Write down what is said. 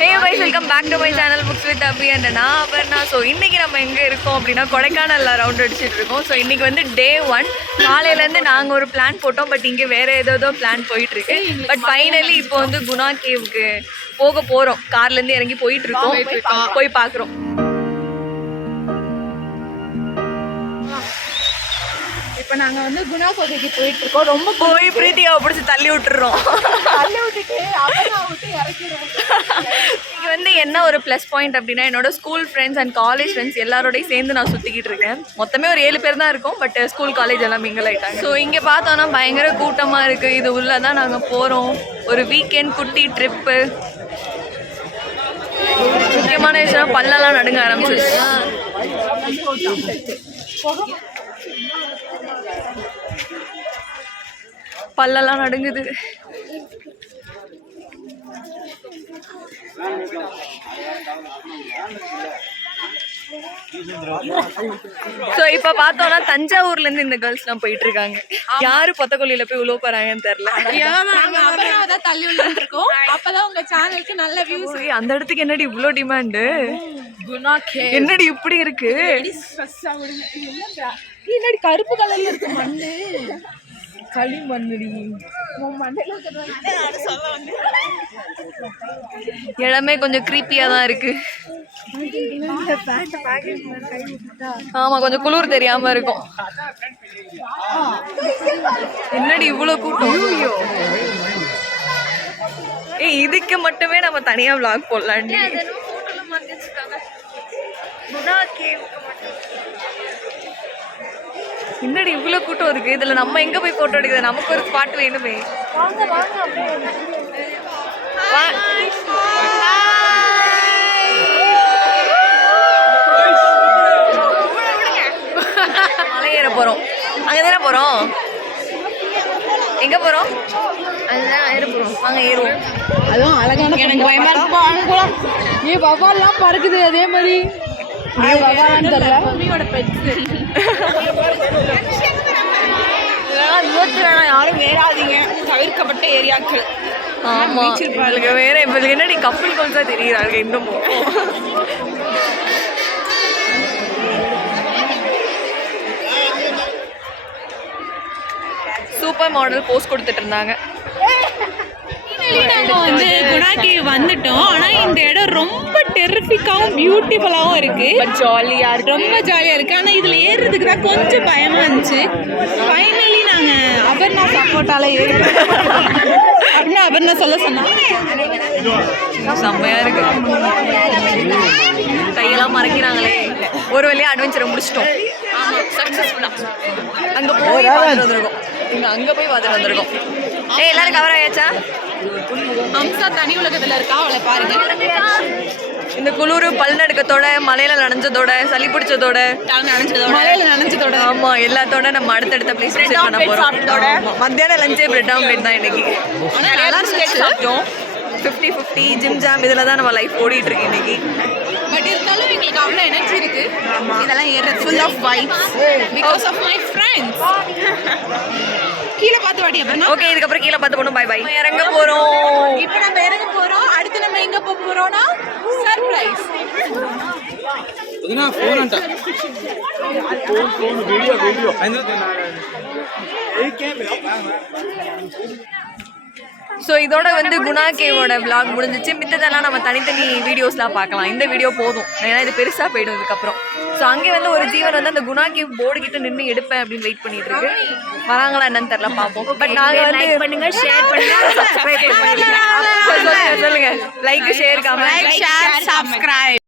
Hey guys, welcome back to my channel Books with Abhi and நான் Aparna. So இன்றைக்கி நம்ம எங்கே இருக்கோம் அப்படின்னா கொடைக்கானலில் ரவுண்ட் அடிச்சுட்டு இருக்கோம். ஸோ இன்றைக்கி வந்து டே 1 காலையிலேருந்து நாங்கள் ஒரு பிளான் போட்டோம். பட் இங்கே வேறு ஏதோ பிளான் போயிட்டுருக்கு. பட் ஃபைனலி இப்போ வந்து குணா கேவுக்கு போக போகிறோம். கார்லேருந்து இறங்கி போயிட்டுருக்கோம். போய் பார்க்குறோம். இப்போ நாங்கள் வந்து குணா கோட்டைக்கு போயிட்டு இருக்கோம். ரொம்ப போய் பிரீத்தியாவை பிடிச்சி தள்ளி விட்டுறோம். தள்ளி விட்டுட்டு விட்டு இறக்கிறோம். இங்கே வந்து என்ன ஒரு ப்ளஸ் பாயிண்ட் அப்படின்னா என்னோட school friends and college friends எல்லாரோடையும் சேர்ந்து நான் சுற்றிக்கிட்டு இருக்கேன். மொத்தமே ஒரு 7 பேர் தான் இருக்கோம். பட் ஸ்கூல் காலேஜ் எல்லாம் மிங்கிள் ஆகிட்டாங்க. ஸோ இங்கே பார்த்தோன்னா பயங்கர கூட்டமாக இருக்குது. இது உள்ளே தான் நாங்கள் போகிறோம். ஒரு வீக்கெண்ட் குட்டி ட்ரிப்பு. முக்கியமான விஷயம் பல்லெல்லாம் நடுங்க ஆரம்பிச்சிருச்சு. பல்லெல்லாம் நடுங்குது. ஸோ இப்போ பார்த்தோன்னா தஞ்சாவூர்லேருந்து இந்த கேர்ள்ஸ்லாம் போயிட்டு இருக்காங்க. யாரு பொத்தக்கொல்லியில் போய் உழவு போகிறாங்கன்னு தெரில. தள்ளி விட்டுருக்கோம். அப்பதான் உங்க சேனலுக்கு நல்ல வியூஸ். அந்த இடத்துக்கு என்னடி இவ்வளோ டிமாண்டு? என்னடி இப்படி இருக்கு? என்னடி கருப்பு கலர்ல இருக்கு மண்ணு? களி மண்ணுடி. இடமே கொஞ்சம் க்ரீப்பியாக தான் இருக்கு. ஆமாம், கொஞ்சம் குளிர் தெரியாம இருக்கும். என்னடி இவ்வளோ கூட்டம்? இதுக்கு மட்டுமே நம்ம தனியாக விளாக் போடலாண்டி. என்னடி இவ்வளோ கூட்டம் இருக்கு. இதில் நம்ம எங்கே போய் ஃபோட்டோ எடுக்குது? நமக்கு ஒரு ஸ்பாட் வேணுமே. மலை ஏற போகிறோம். அங்கே தானே போகிறோம். எங்கே போகிறோம்? அதுதான் ஏற போகிறோம். வாங்க ஏறுவோம். அதுவும் அழகான எனக்கு பயமா இருக்கு. பவால்லாம் பறக்குது. அதே மாதிரி யாரும் ஏறாதீங்க. தவிர்க்கப்பட்ட ஏரியாக்கள். ஆமா, இவளுக்கு வேற இவளுக்கு என்னடி கப்பல் கொல்சா தெரியுறாங்க இன்னமும். சூப்பர் மாடல் போஸ்ட் கொடுத்துட்டு இருந்தாங்க. நம்ம வந்து குணா கேவ் வந்துட்டோம். ஆனால் இந்த இடம் ரொம்ப டெரிஃபிக்காகவும் பியூட்டிஃபுல்லாகவும் இருக்குது. ஜாலியாக இருக்கு. ரொம்ப ஜாலியாக இருக்குது. ஆனால் இதில் ஏறுறதுக்கு தான் கொஞ்சம் பயமாக இருந்துச்சு. ஃபைனலி நாங்கள் அபர்ணா சப்போர்ட்டால் ஏறிட்டோம் அப்படின்னு அபர்ணா சொல்ல சொன்னாங்க. செம்மையாக இருக்கு. கையெல்லாம் மறைக்கிறாங்களே. ஒரு வழியாக அட்வென்ச்சரை முடிச்சிட்டோம். சக்ஸஸ்ஃபுல்லாக அங்கே போய் பார்த்துட்டு வந்திருக்கோம். அங்கே போய் பார்த்துட்டு வந்திருக்கோம். எல்லாரும் கவர் ஆயாச்சா? அம்சா தனி உலகத்தில் இருக்கா, அவளை பாருங்க. இந்த குளிர் பல் நடுக்கத்தோட, மலையில நனைஞ்சதோட, சளி பிடிச்சதோட, மலையில நனைஞ்சதோட, ஆமா எல்லாத்தோட நம்ம அடுத்தடுத்த பிளேஸ் விசிட் பண்ண போறோம். மத்தியானம் லஞ்சே பிரெட் ஆம்லேட் தான் இன்னைக்கு. சாப்பிட்டோம். 50-50 ஜிம் ஜாம் இதில் தான் நம்ம லைஃப் ஓடிட்டு இருக்கு இன்னைக்கு. பட் இருந்தாலும் எங்களுக்கு அவ்வளோ எனர்ஜி இருக்கு. இதெல்லாம் ஏறது full of vibes because of my friends. கீழே பார்த்து வாடி அப்புறம். ஓகே, இதுக்கப்புறம் கீழே பார்த்து போகணும். Bye bye. இறங்க போகிறோம். இப்போ நம்ம இறங்க போகிறோம். அடுத்து நம்ம எங்கே போக போகிறோம்னா சர்ப்ரைஸ். ஸோ இதோட வந்து குணா கேவோட விளாக் முடிஞ்சிச்சு. மித்ததெல்லாம் நம்ம தனித்தனி வீடியோஸ்லாம் பார்க்கலாம். இந்த வீடியோ போதும், ஏன்னா இது பெருசாக போயிடும் இதுக்கப்புறம். ஸோ அங்கே வந்து ஒரு ஜீவன் வந்து அந்த குணா கேவ் போர்டு கிட்ட நின்று எடுப்பேன் அப்படின்னு வெயிட் பண்ணிட்டு இருக்கு. வராங்களா என்னன்னு தெரியல, பார்ப்போம். பட் நாங்கள் வந்து லைக் பண்ணுங்க, ஷேர் பண்ணுங்க, சப்ஸ்கிரைப் பண்ணுங்க. சொல்லுங்க லைக் ஷேர் கமெண்ட்.